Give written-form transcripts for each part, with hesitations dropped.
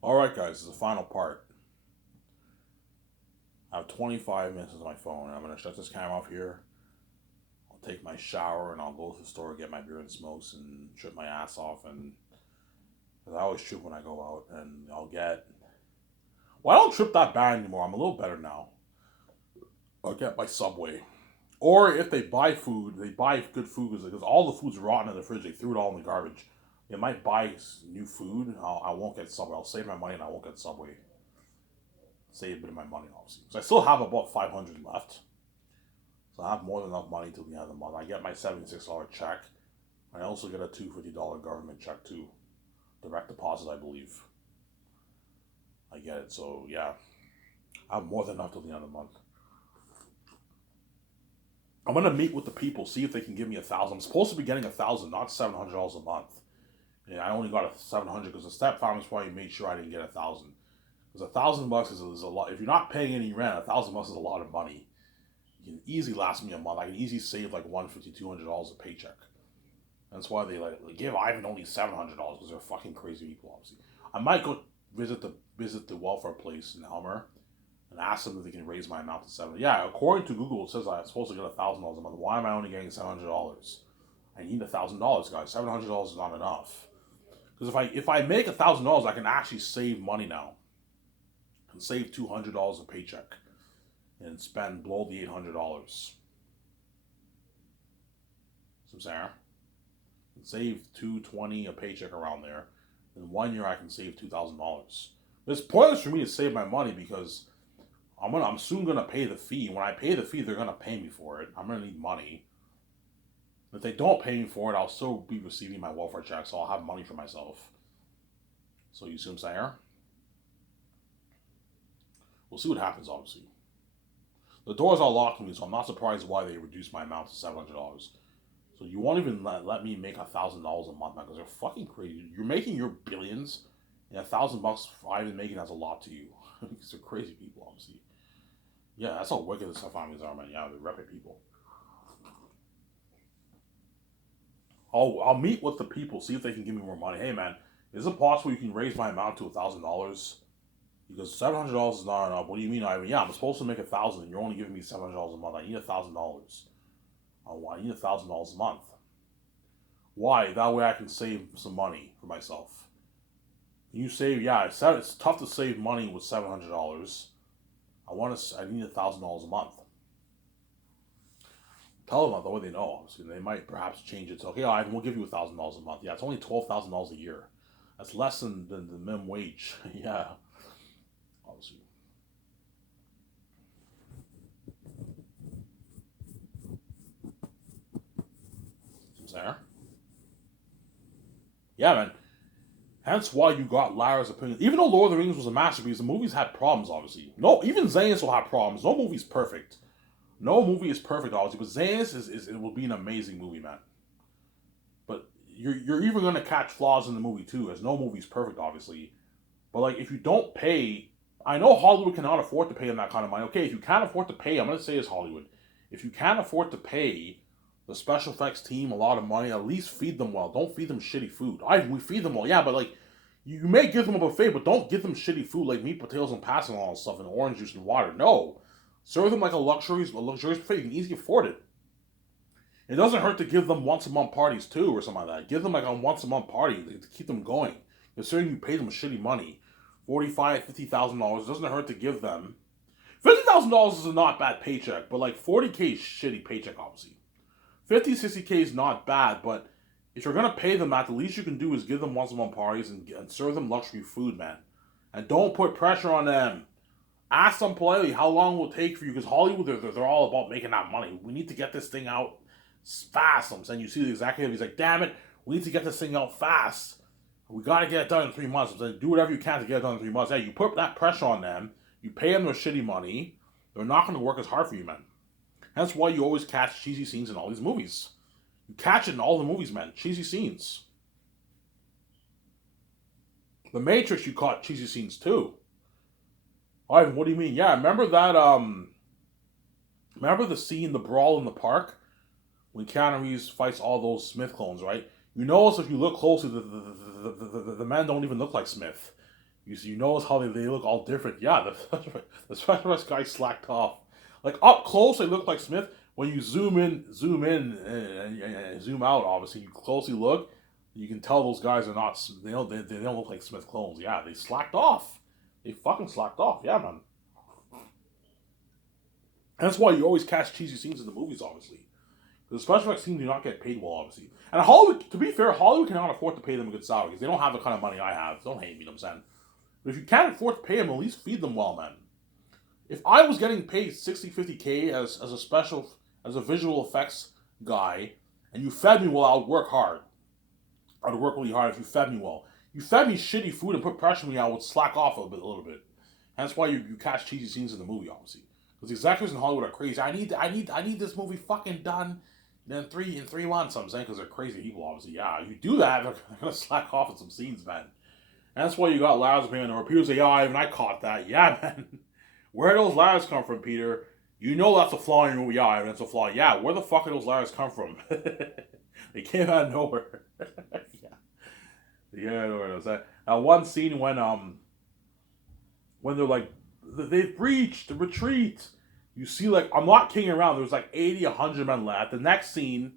Alright, guys, this is the final part. I have 25 minutes with my phone, and I'm going to shut this camera off here. I'll take my shower, and I'll go to the store, get my beer and smokes, and trip my ass off. And cause I always trip when I go out, and I'll get. Well, I don't trip that bad anymore. I'm a little better now. I'll get my Subway. Or if they buy food, they buy good food because all the food's rotten in the fridge. They threw it all in the garbage. They might buy new food. I won't get Subway. I'll save my money and I won't get Subway. Save a bit of my money, obviously. So I still have about 500 left. So I have more than enough money till the end of the month. I get my $76 check. I also get a $250 government check too. Direct deposit, I believe. I get it. So yeah, I have more than enough till the end of the month. I'm gonna meet with the people, see if they can give me 1,000. I'm supposed to be getting 1,000, not $700 a month. And I only got a 700 because the stepfather's probably made sure I didn't get 1,000. Because $1,000 is a lot. If you're not paying any rent, $1,000 is a lot of money. You can easily last me a month. I can easily save like $150, $200 a paycheck. That's why they give Ivan only $700 because they're fucking crazy people. Obviously, I might go visit the welfare place in Elmer and ask them if they can raise my amount to 7. Yeah, according to Google, it says I'm supposed to get $1,000 a month. Why am I only getting $700? I need $1,000, guys. $700 is not enough. Because if I make $1,000, I can actually save money now. I can save $200 a paycheck and spend below the $800. So Sarah, can save $220 a paycheck around there. In 1 year, I can save $2,000. It's pointless for me to save my money because I'm soon gonna pay the fee. When I pay the fee, they're gonna pay me for it. I'm gonna need money. If they don't pay me for it, I'll still be receiving my welfare check, so I'll have money for myself. So you see what I'm saying? We'll see what happens. Obviously, the doors are locked to me, so I'm not surprised why they reduced my amount to $700. So you won't even let me make $1,000 a month now because they're fucking crazy. You're making your billions, and $1,000 I even making that's a lot to you because they're crazy people, obviously. Yeah, that's how wicked the families are, man. Yeah, they're rapid people. I'll meet with the people, see if they can give me more money. Hey, man, is it possible you can raise my amount to $1,000? Because $700 is not enough. What do you mean, Ivan? Yeah, I'm supposed to make 1,000, and you're only giving me $700 a month. I need $1,000. I need $1,000 a month. Why? That way I can save some money for myself. You save, yeah. I said it's tough to save money with $700. I need $1,000 a month. Tell them that way they know. Obviously, they might perhaps change it to okay, I will give you $1,000 a month. Yeah, it's only $12,000 a year. That's less than the minimum wage. Yeah, obviously. There. Yeah, man. Hence why you got Lara's opinion. Even though Lord of the Rings was a masterpiece, the movies had problems, obviously. No, even Zayn's will have problems. No movie's perfect. No movie is perfect, obviously, but Zayn's it will be an amazing movie, man. But you're even gonna catch flaws in the movie too, as no movie's perfect, obviously. But like if you don't pay, I know Hollywood cannot afford to pay them that kind of money. Okay, if you can't afford to pay, I'm gonna say it's Hollywood. If you can't afford to pay the special effects team a lot of money, at least feed them well. Don't feed them shitty food. We feed them well, yeah, but like you may give them a buffet, but don't give them shitty food like meat, potatoes, and pasta and all that stuff, and orange juice and water. No, serve them like a luxurious buffet. You can easily afford it. It doesn't hurt to give them once a month parties too, or something like that. Give them like a once a month party to keep them going. Considering you pay them shitty money, $50,000. It doesn't hurt to give them. $50,000 is a not bad paycheck, but like 40K is shitty paycheck, obviously. 50, 60K is not bad, but if you're gonna pay them that, the least you can do is give them once a month parties and serve them luxury food, man. And don't put pressure on them. Ask them politely how long it will take for you, because Hollywood, they're all about making that money. We need to get this thing out fast. I'm saying, you see the executive, he's like, damn it, we need to get this thing out fast. We got to get it done in 3 months. I'm saying, do whatever you can to get it done in 3 months. Hey, you put that pressure on them, you pay them their shitty money, they're not going to work as hard for you, man. That's why you always catch cheesy scenes in all these movies. You catch it in all the movies, man. Cheesy scenes. The Matrix, you caught cheesy scenes too. Ivan, what do you mean? Yeah, remember that? Remember the scene, the brawl in the park when Keanu Reeves fights all those Smith clones, right? You notice if you look closely, the men don't even look like Smith. You notice how they look all different. Yeah, the special effects guy slacked off. Like up close, they look like Smith. When you zoom in, and zoom out, obviously you closely look, you can tell those guys are not. They don't look like Smith clones. Yeah, they slacked off. They fucking slacked off. Yeah, man. And that's why you always catch cheesy scenes in the movies, obviously. Because the special effects team do not get paid well, obviously. And Hollywood, to be fair, Hollywood cannot afford to pay them a good salary because they don't have the kind of money I have. Don't hate me, you know what I'm saying? But if you can't afford to pay them, at least feed them well, man. If I was getting paid 60, 50K as a visual effects guy, and you fed me well, I would work hard. I would work really hard if you fed me well. You fed me shitty food and put pressure on me, I would slack off a little bit. That's why you catch cheesy scenes in the movie, obviously. Because the executives in Hollywood are crazy. I need this movie fucking done in 3 months. I'm saying because they're crazy people, obviously. Yeah, if you do that, they're gonna slack off at some scenes, man. And that's why you got Lars man, or people say, "Yeah, Ivan, I caught that." Yeah, man. Where do those Lars come from, Peter? You know that's a flaw in your movie. Yeah, Ivan, that's a flaw. Yeah, where the fuck do those Lars come from? They came out of nowhere. Yeah, nowhere. That one scene when they're like they've breached the retreat. You see, like, I'm not kidding around. There's like 80, 100 men left. The next scene,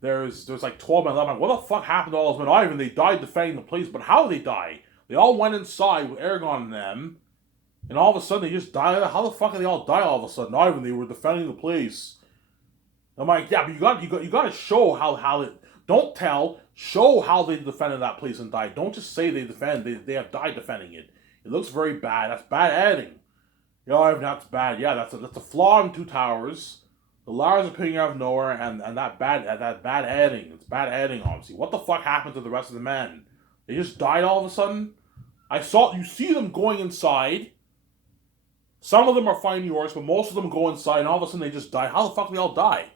there's like 12 men left. I'm like, what the fuck happened to all those men? Not even they died defending the place, but how did they die? They all went inside with Aragorn and them, and all of a sudden they just died. How the fuck did they all die all of a sudden? Not even they were defending the place. I'm like, yeah, but you got to show how it. Don't tell. Show how they defended that place and died. Don't just say they defend. They have died defending it. It looks very bad. That's bad editing. Yeah, that's bad. Yeah, that's a flaw in Two Towers. The Lars appearing out of nowhere, and that bad editing. It's bad editing, obviously. What the fuck happened to the rest of the men? They just died all of a sudden. You see them going inside. Some of them are fighting New Yorks, but most of them go inside, and all of a sudden they just die. How the fuck did they all die?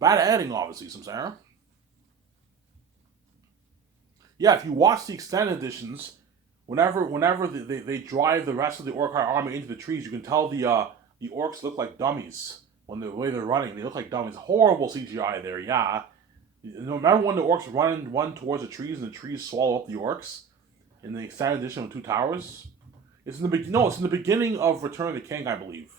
Bad editing, obviously, Samsara. Yeah, if you watch the extended editions, whenever they drive the rest of the Orc army into the trees, you can tell the orcs look like dummies when the way they're running. They look like dummies. Horrible CGI there. Yeah. Remember when the orcs run towards the trees and the trees swallow up the orcs in the extended edition of Two Towers? It's in the beginning of Return of the King, I believe,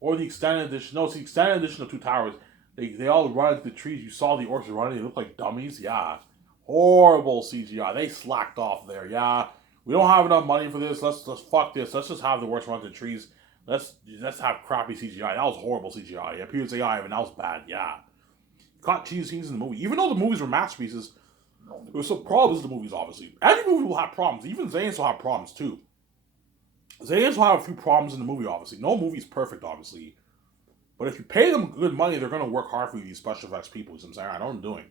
or the extended edition. No, it's the extended edition of Two Towers. They all run into the trees. You saw the orcs running. They look like dummies. Yeah. Horrible CGI. They slacked off there. Yeah, we don't have enough money for this. Let's fuck this. Let's just have the worst run to the trees. Let's have crappy CGI. That was horrible CGI. Yeah, people say, "Yeah, Ivan, that was bad." Yeah, caught cheesy scenes in the movie. Even though the movies were masterpieces, there were some problems in the movies. Obviously, every movie will have problems. Even Zayn's will have problems too. Zayn's will have a few problems in the movie. Obviously, no movie's perfect. Obviously, but if you pay them good money, they're gonna work hard for you. These special effects people. You know what I'm saying? I know what I'm doing.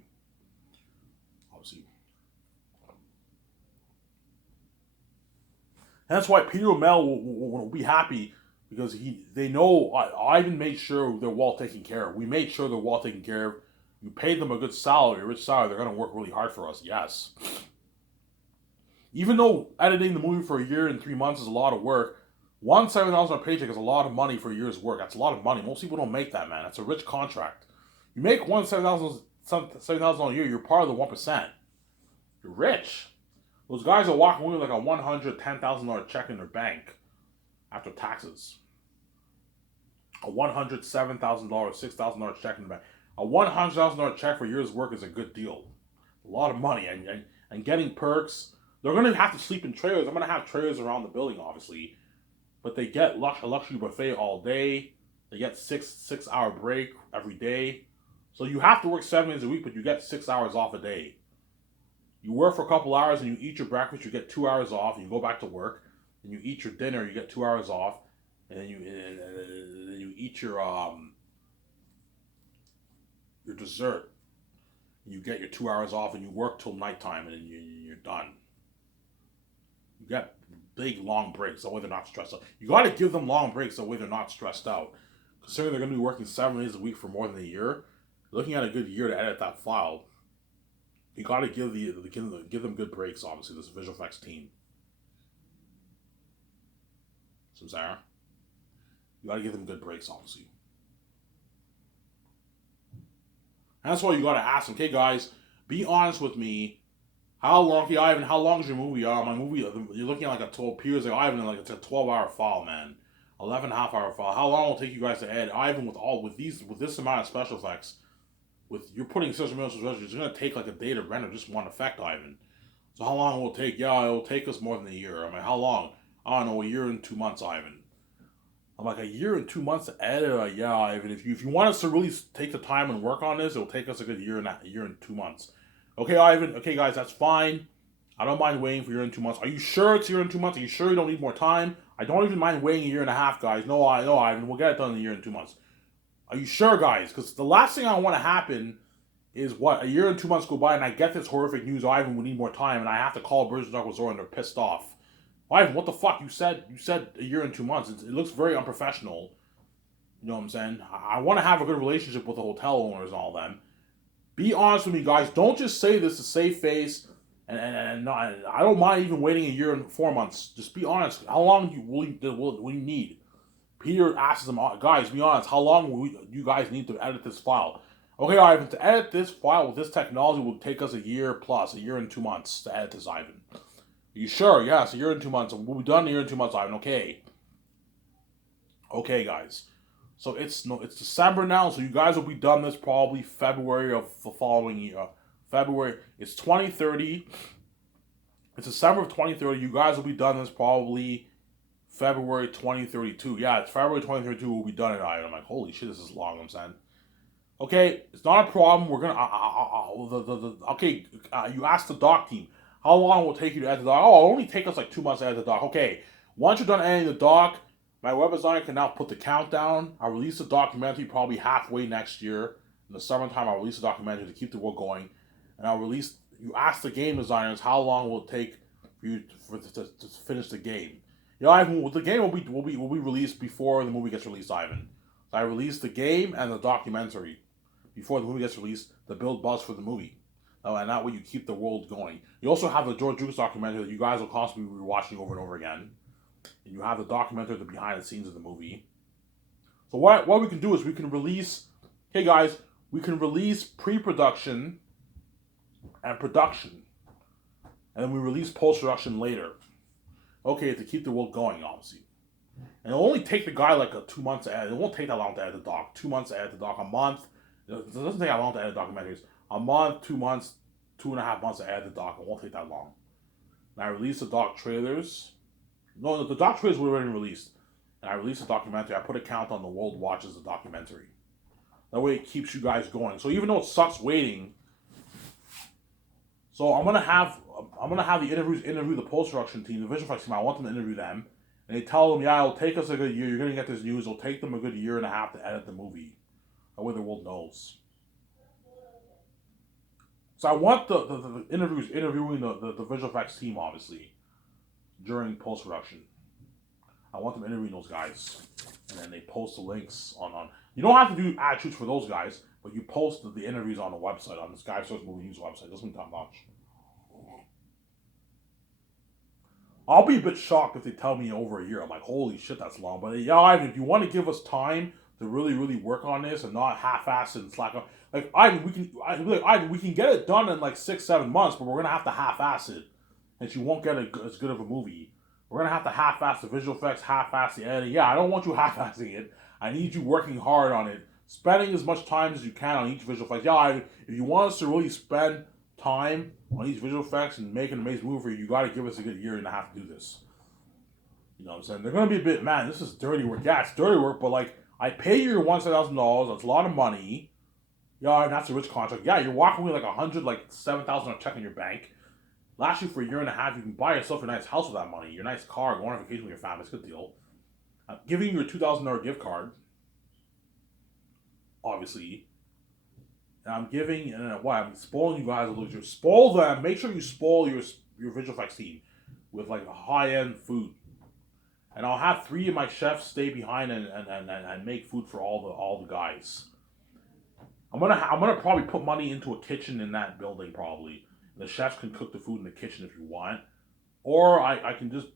And that's why Peter O'Mell will be happy because they know Ivan made sure they're well taken care of. We made sure they're well taken care of. You paid them a good salary, a rich salary. They're going to work really hard for us. Yes. Even though editing the movie for a year and 3 months is a lot of work, $7,000 paycheck is a lot of money for a year's work. That's a lot of money. Most people don't make that, man. That's a rich contract. You make $7,000 a year, you're part of the 1%. You're rich. Those guys are walking away with like a $110,000 check in their bank after taxes. A $107,000, $6,000 check in the bank. A $100,000 check for a year's work is a good deal. A lot of money. And getting perks. They're going to have to sleep in trailers. I'm going to have trailers around the building, obviously. But they get a luxury buffet all day. They get 6-hour break every day. So you have to work 7 days a week, but you get 6 hours off a day. You work for a couple hours and you eat your breakfast, you get 2 hours off, and you go back to work, and you eat your dinner, you get 2 hours off, and then you eat your dessert. You get your 2 hours off, and you work till nighttime, and then you're done. You get big long breaks, that way they're not stressed out. You got to give them long breaks, that way they're not stressed out. Considering they're going to be working 7 days a week for more than a year, looking at a good year to edit that file. You got to give them good breaks, obviously, this visual effects team. Samsara. You got to give them good breaks, obviously. And that's why you got to ask them, okay, guys, be honest with me. How long, okay, Ivan? How long is your movie? My movie. You're looking at like a 12 peers, like Ivan, like it's a 12-hour file, man. 11 and a half hour file. How long will it take you guys to edit? Ivan, with this amount of special effects, with you're putting such a million special, it's gonna take like a day to render just one effect, Ivan. So how long will it take? Yeah, it'll take us more than a year. I mean, how long? I don't know, a year and 2 months, Ivan. I'm like, a year and 2 months to edit. Yeah, Ivan. If you want us to really take the time and work on this, it'll take us a good year and 2 months. Okay, Ivan. Okay, guys, that's fine. I don't mind waiting for a year and 2 months. Are you sure it's a year and 2 months? Are you sure you don't need more time? I don't even mind waiting a year and a half, guys. No, Ivan. We'll get it done in a year and 2 months. Are you sure, guys? Because the last thing I want to happen is what a year and 2 months go by and I get this horrific news. Ivan, we need more time, and I have to call Bridge Dark Resort and they're pissed off. Ivan, what the fuck? You said a year and 2 months. It looks very unprofessional. You know what I'm saying? I want to have a good relationship with the hotel owners and all them. Be honest with me, guys. Don't just say this to save face. And not, I don't mind even waiting a year and 4 months. Just be honest. How long will you need? Peter asks them, guys, be honest. How long will you guys need to edit this file? Okay, Ivan, to edit this file with this technology will take us a year plus, a year and 2 months to edit this, Ivan. Are you sure? Yes, a year and 2 months. We'll be done in a year and 2 months, Ivan. Okay. Okay, guys. So it's December now, so you guys will be done this probably February of the following year. February. It's 2030. It's December of 2030. You guys will be done this probably February 2032. Yeah, it's February 2032. We'll be done it. I'm like, holy shit, this is long. I'm saying. Okay, it's not a problem. We're gonna. Okay, you asked the doc team how long will it take you to edit the doc. Oh, it'll only take us like 2 months to edit the doc. Okay, once you're done editing the doc, my web designer can now put the countdown. I'll release the documentary probably halfway next year. In the summertime, I'll release the documentary to keep the work going, and I'll release. You ask the game designers how long will it take for you to finish the game. You know, Ivan, the game will be released before the movie gets released, Ivan. So I released the game and the documentary before the movie gets released to build buzz for the movie. And that way you keep the world going. You also have the George Lucas documentary that you guys will constantly be watching over and over again. And you have the documentary, the behind the scenes of the movie. So what we can do is we can release, hey guys, we can release pre-production and production. And then we release post-production later. Okay, to keep the world going, obviously. And it'll only take the guy like 2 months to edit. It won't take that long to edit the doc. 2 months to edit the doc, a month. It doesn't take that long to edit documentaries. A month, 2 months, 2.5 months to edit the doc. It won't take that long. And I released the doc trailers. No, the doc trailers were already released. And I released the documentary. I put a count on the world watches the documentary. That way it keeps you guys going. So even though it sucks waiting, so I'm gonna have the interview the post production team, the visual effects team. I want them to interview them, and they tell them, yeah, it'll take us a good year. You're gonna get this news. It'll take them a good year and a half to edit the movie. That way the world knows. So I want the interviews interviewing the visual effects team, obviously, during post production. I want them interviewing those guys, and then they post the links on. You don't have to do ad shoots for those guys, but you post the interviews on the website, on this Guy Source Movie News website. It doesn't mean that much. I'll be a bit shocked if they tell me over a year. I'm like, holy shit, that's long. But yeah, Ivan, if you want to give us time to really, really work on this and not half-ass and slack off, like Ivan, we can get it done in like 6-7 months, but we're gonna have to half-ass it, and you won't get as good of a movie. We're gonna have to half-ass the visual effects, half-ass the editing. Yeah, I don't want you half-assing it. I need you working hard on it, spending as much time as you can on each visual effect. Yeah, Ivan, if you want us to really spend time on these visual effects and make an amazing movie for you, you got to give us a good year and a half to do this. You know what I'm saying? They're going to be a bit, man, this is dirty work. Yeah, it's dirty work, but like, I pay you your $1,000. That's a lot of money. Yeah, and that's a rich contract. Yeah, you're walking away like $7,000 check in your bank. Last you for a year and a half, you can buy yourself a nice house with that money, your nice car, go on vacation with your family. It's a good deal. I'm giving you a $2,000 gift card, obviously. And I'm giving, I'm spoiling you guys a little bit. Spoil them. Make sure you spoil your visual effects team with like high-end food. And I'll have 3 of my chefs stay behind and make food for all the guys. I'm gonna probably put money into a kitchen in that building probably. The chefs can cook the food in the kitchen if you want, or I can just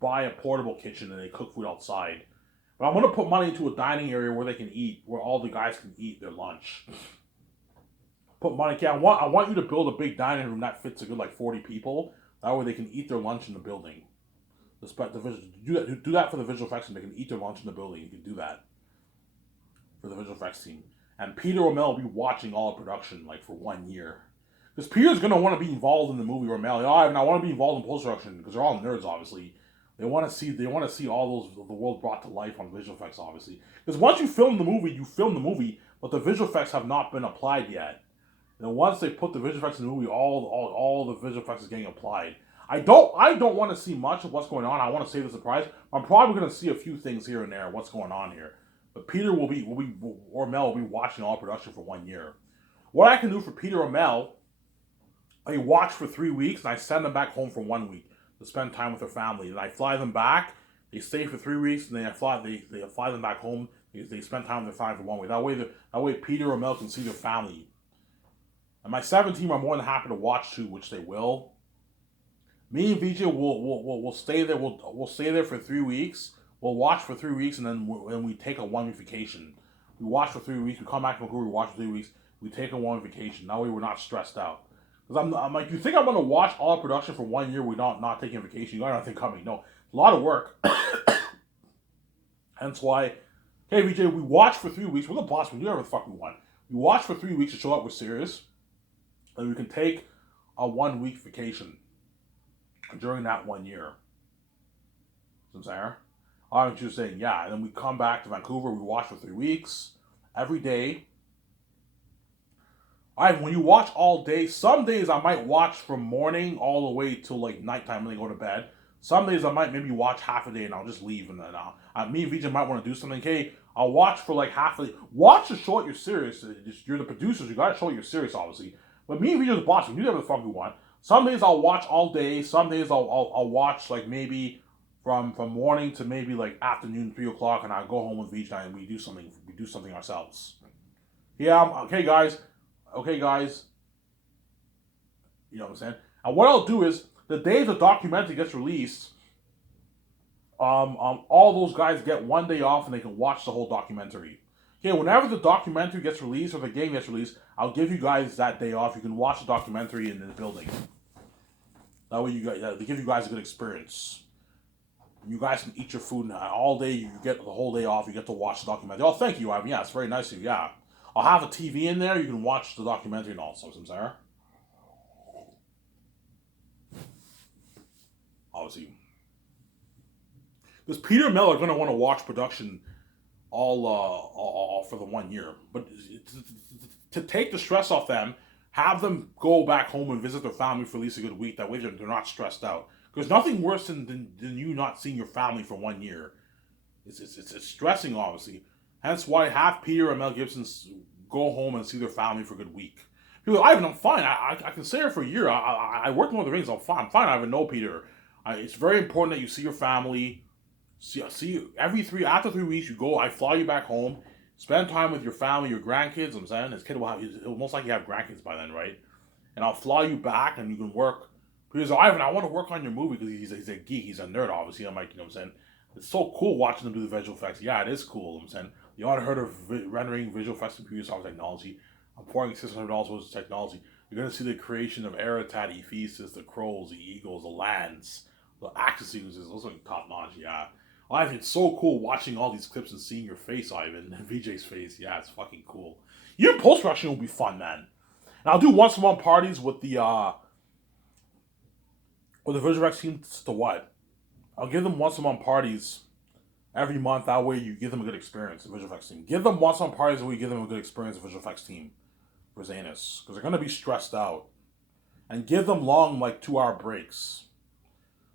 buy a portable kitchen and they cook food outside. But I'm gonna put money into a dining area where they can eat, where all the guys can eat their lunch. Put money. Okay, I want you to build a big dining room that fits a good like 40 people. That way they can eat their lunch in the building. Do that for the visual effects team. They can eat their lunch in the building. You can do that for the visual effects team. And Peter O'Mell will be watching all of production like for 1 year. Because Peter's gonna want to be involved in the movie. O'Mell, and I want to be involved in post production because they're all nerds, obviously. They want to see all those the world brought to life on visual effects, obviously. Because once you film the movie, but the visual effects have not been applied yet. And then once they put the visual effects in the movie, all the visual effects is getting applied. I don't want to see much of what's going on. I want to save the surprise. I'm probably going to see a few things here and there. What's going on here? But Peter or Mel will be watching all production for 1 year. What I can do for Peter or Mel, I watch for 3 weeks and I send them back home for 1 week to spend time with their family. And I fly them back. They stay for 3 weeks and then they fly them back home. They spend time with their family for 1 week. That way Peter or Mel can see their family. And my 7 team are more than happy to watch too, which they will. Me and VJ will stay there. We'll stay there for 3 weeks. We'll watch for 3 weeks, and then we take a 1 week vacation. We watch for 3 weeks. We come back to Vancouver. We watch for 3 weeks. We take a 1 week vacation. That way we're not stressed out. Because I'm like, you think I'm gonna watch all production for 1 year? We're not taking a vacation. You got nothing coming. No, it's a lot of work. Hence why, hey VJ, we watch for 3 weeks. We're the boss. We do whatever the fuck we want. We watch for 3 weeks to show up we're serious, and we can take a 1 week vacation during that 1 year. I'm saying, I'm just saying, yeah. And then we come back to Vancouver. We watch for 3 weeks every day. When you watch all day, some days I might watch from morning all the way till like nighttime when they go to bed. Some days I might maybe watch half a day and I'll just leave and then me and VJ might want to do something. Hey, I'll watch for like half a day. Watch to show it you're serious. You're the producers. You gotta show it you're serious, obviously. But me and VJ are the boss. We do whatever the fuck we want. Some days I'll watch all day. Some days I'll watch like maybe from morning to maybe like afternoon, 3 o'clock, and I'll go home with VJ and we do something ourselves. Yeah, okay, guys. Okay, guys. You know what I'm saying? And what I'll do is the day the documentary gets released, all those guys get 1 day off and they can watch the whole documentary. Okay, whenever the documentary gets released or the game gets released, I'll give you guys that day off. You can watch the documentary in the building. That way, they give you guys a good experience. You guys can eat your food all day. You get the whole day off. You get to watch the documentary. Oh, thank you, Ivan. Yeah, it's very nice of you. Yeah. I'll have a TV in there. You can watch the documentary and all. So, Sarah. Obviously. Because Peter and Mel are going to want to watch production all for the 1 year. But to take the stress off them, have them go back home and visit their family for at least a good week. That way they're not stressed out. There's nothing worse than you not seeing your family for 1 year. It's stressing, obviously. Hence why have Peter and Mel Gibson go home and see their family for a good week. People, Ivan, I'm fine. I can stay here for a year. I worked in Lord of the Rings. I'm fine. Ivan, no, Peter. It's very important that you see your family. See after 3 weeks you go. I fly you back home. Spend time with your family, your grandkids. I'm saying his kid he'll most likely have grandkids by then, right? And I'll fly you back, and you can work. Because Ivan, I want to work on your movie because he's a geek. He's a nerd, obviously. I'm like, you know what I'm saying? It's so cool watching them do the visual effects. Yeah, it is cool. I'm saying you ought to heard of rendering visual effects computer software technology. I'm pouring $600 worth of technology. You're gonna see the creation of Aratat, Ephesus, the crows, the eagles, the lands, the action sequences. Those are top notch. Yeah, Ivan, it's so cool watching all these clips and seeing your face, Ivan, and VJ's face. Yeah, it's fucking cool. Your post production will be fun, man. And I'll do once-a-month parties with the visual effects team to what? I'll give them once-a-month parties every month. That way you give them a good experience, the visual effects team. Give them once-a-month parties where you give them a good experience, the visual effects team for Zanus. Because they're going to be stressed out. And give them long, like 2-hour breaks.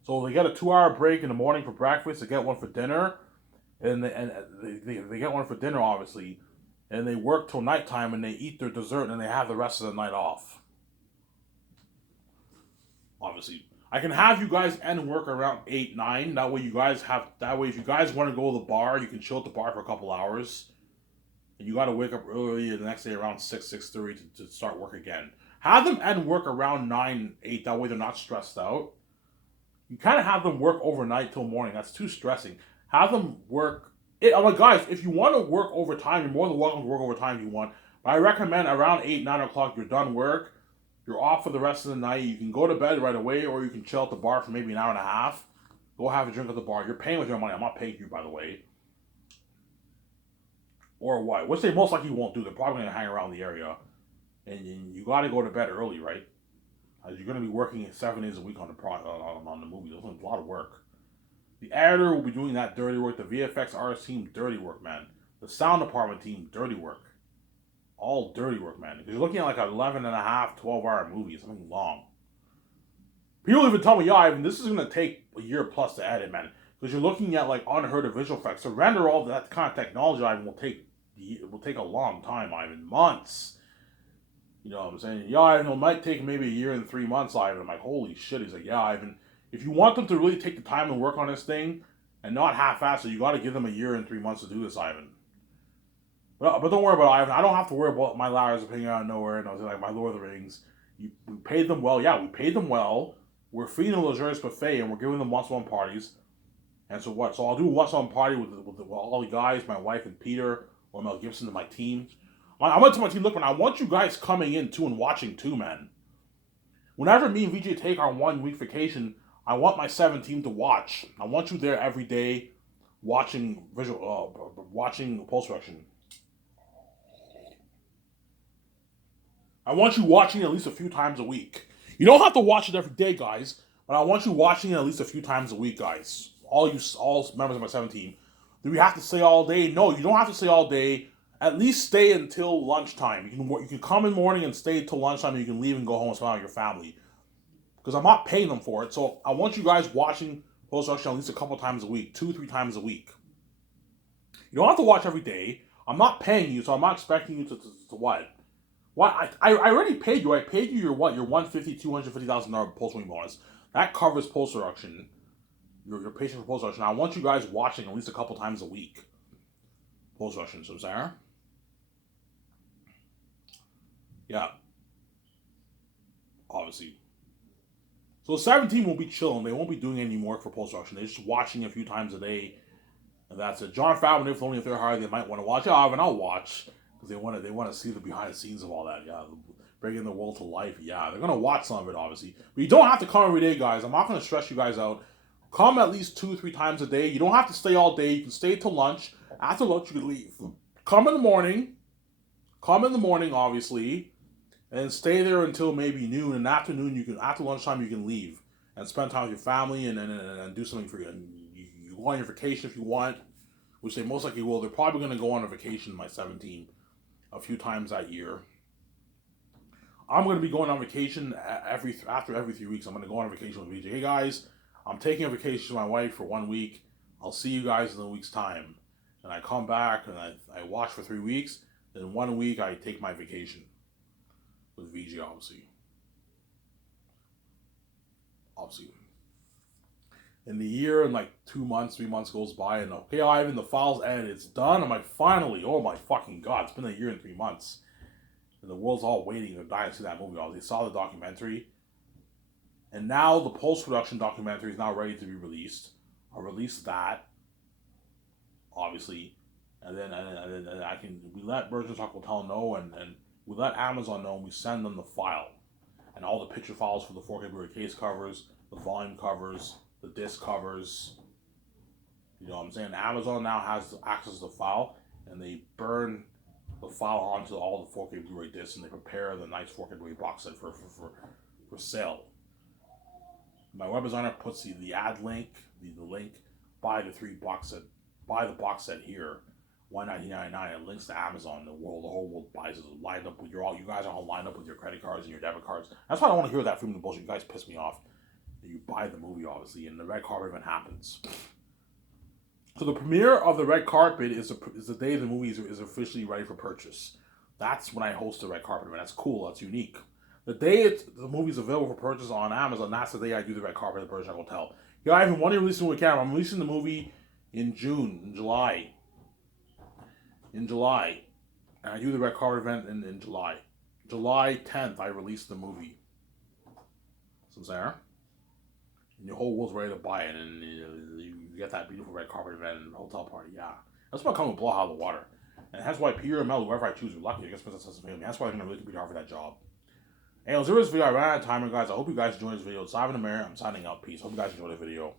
So they get a 2-hour break in the morning for breakfast. They get one for dinner. And they get one for dinner, obviously. And they work till nighttime and they eat their dessert and they have the rest of the night off. Obviously. I can have you guys end work around 8, 9. That way if you guys want to go to the bar, you can chill at the bar for a couple hours. And you got to wake up early the next day around 6:30 to start work again. Have them end work around 9, 8. That way they're not stressed out. You kind of have them work overnight till morning. That's too stressing. Have them work. I'm like, guys, if you want to work overtime, you're more than welcome to work overtime if you want. But I recommend around 8, 9 o'clock, you're done work, you're off for the rest of the night. You can go to bed right away, or you can chill at the bar for maybe an hour and a half. Go have a drink at the bar. You're paying with your money. I'm not paying you, by the way. Or what? Which they most likely won't do. They're probably going to hang around the area. And you got to go to bed early, right? As you're going to be working 7 days a week on the movie. That's a lot of work. The editor will be doing that dirty work. The VFX artist team, dirty work, man. The sound department team, dirty work. All dirty work, man. Because you're looking at like an 11 and a half, 12-hour movie. Something long. People even tell me, yeah, Ivan, this is going to take a year plus to edit, man. Because you're looking at like unheard of visual effects. To render all that kind of technology, Ivan, will take a long time, Ivan. Months. You know what I'm saying? Yeah, Ivan, it might take maybe a year and 3 months, Ivan. I'm like, holy shit. He's like, yeah, Ivan. If you want them to really take the time and work on this thing and not half-ass it, you got to give them a year and 3 months to do this, Ivan. But don't worry about Ivan. I don't have to worry about my Lars appearing out of nowhere. And I was like, my Lord of the Rings. We paid them well. Yeah, we paid them well. We're feeding a luxurious buffet and we're giving them once-a-month parties. And so what? So I'll do a once-a-month party with all the guys, my wife and Peter, or Mel Gibson and my team. I went to my team, look, man, I want you guys coming in too and watching too, man. Whenever me and VJ take our 1 week vacation, I want my 7 team to watch. I want you there every day watching watching post-production. I want you watching it at least a few times a week. You don't have to watch it every day, guys, but I want you watching it at least a few times a week, guys. All members of my 7 team. Do we have to stay all day? No, you don't have to stay all day. At least stay until lunchtime. You can come in the morning and stay until lunchtime, and you can leave and go home and spend time with your family. Because I'm not paying them for it, so I want you guys watching post-production at least a couple times a week, 2-3 times a week. You don't have to watch every day. I'm not paying you, so I'm not expecting you to what? What? I already paid you. I paid you your what? Your $150,000, $250,000 post-movie bonus. That covers post-production. Your patient for post-production. I want you guys watching at least a couple times a week. Post-production, so Sarah? Yeah. Obviously. So 17 will be chilling. They won't be doing any work for post-production. They're just watching a few times a day. And that's it. Jon Favreau, if only if they're hired, they might want to watch. Yeah, and I'll watch. Because they want to see the behind the scenes of all that. Yeah. Bringing the world to life. Yeah. They're going to watch some of it, obviously. But you don't have to come every day, guys. I'm not going to stress you guys out. Come at least 2-3 times a day. You don't have to stay all day. You can stay till lunch. After lunch, you can leave. Come in the morning. Obviously. And stay there until maybe noon. And after lunchtime, you can leave and spend time with your family and do something for you. And you go on your vacation if you want, which they most likely will. They're probably going to go on a vacation, my 17, a few times that year. I'm going to be going on vacation after every 3 weeks. I'm going to go on a vacation with VJ. Hey guys, I'm taking a vacation with my wife for 1 week. I'll see you guys in a week's time. And I come back and I watch for 3 weeks. Then 1 week I take my vacation. With VG, obviously. In the year and like 2 months, 3 months goes by, and okay, Ivan, the file's edited, it's done. I'm like, finally, oh my fucking god, it's been a year and 3 months. And the world's all waiting, they're dying to see that movie. They saw the documentary. And now the post-production documentary is now ready to be released. I'll release that, obviously. And then we let Virgin Talk Hotel know, and we let Amazon know, and we send them the file. And all the picture files for the 4K Blu-ray case covers, the volume covers, the disc covers. You know what I'm saying? Amazon now has access to the file, and they burn the file onto all the 4K Blu-ray discs, and they prepare the nice 4K Blu-ray box set for sale. My web designer puts the ad link, the link, buy the box set here. $199.99. It links to Amazon. The whole world buys it. Lined up with you guys are all lined up with your credit cards and your debit cards. That's why I don't want to hear that from the bullshit. You guys piss me off. You buy the movie, obviously, and the red carpet event happens. So the premiere of the red carpet is the day the movie is officially ready for purchase. That's when I host the red carpet event. That's cool. That's unique. The day the movie's available for purchase on Amazon, that's the day I do the red carpet at the Virgin Hotel. Yeah, I even want to release the movie camera. I'm releasing the movie in July. And I do the red carpet event in July. July 10th, I release the movie. So there. And the whole world's ready to buy it, and you get that beautiful red carpet event and hotel party. Yeah, that's what comes with blow out of the water. And that's why Peter Mel, whoever I choose, is lucky against Princess Family. That's why they're gonna really compete hard for that job. And it was this video. I ran out of timer, guys. I hope you guys enjoyed this video. It's live in the mirror. I'm signing out. Peace. Hope you guys enjoyed the video.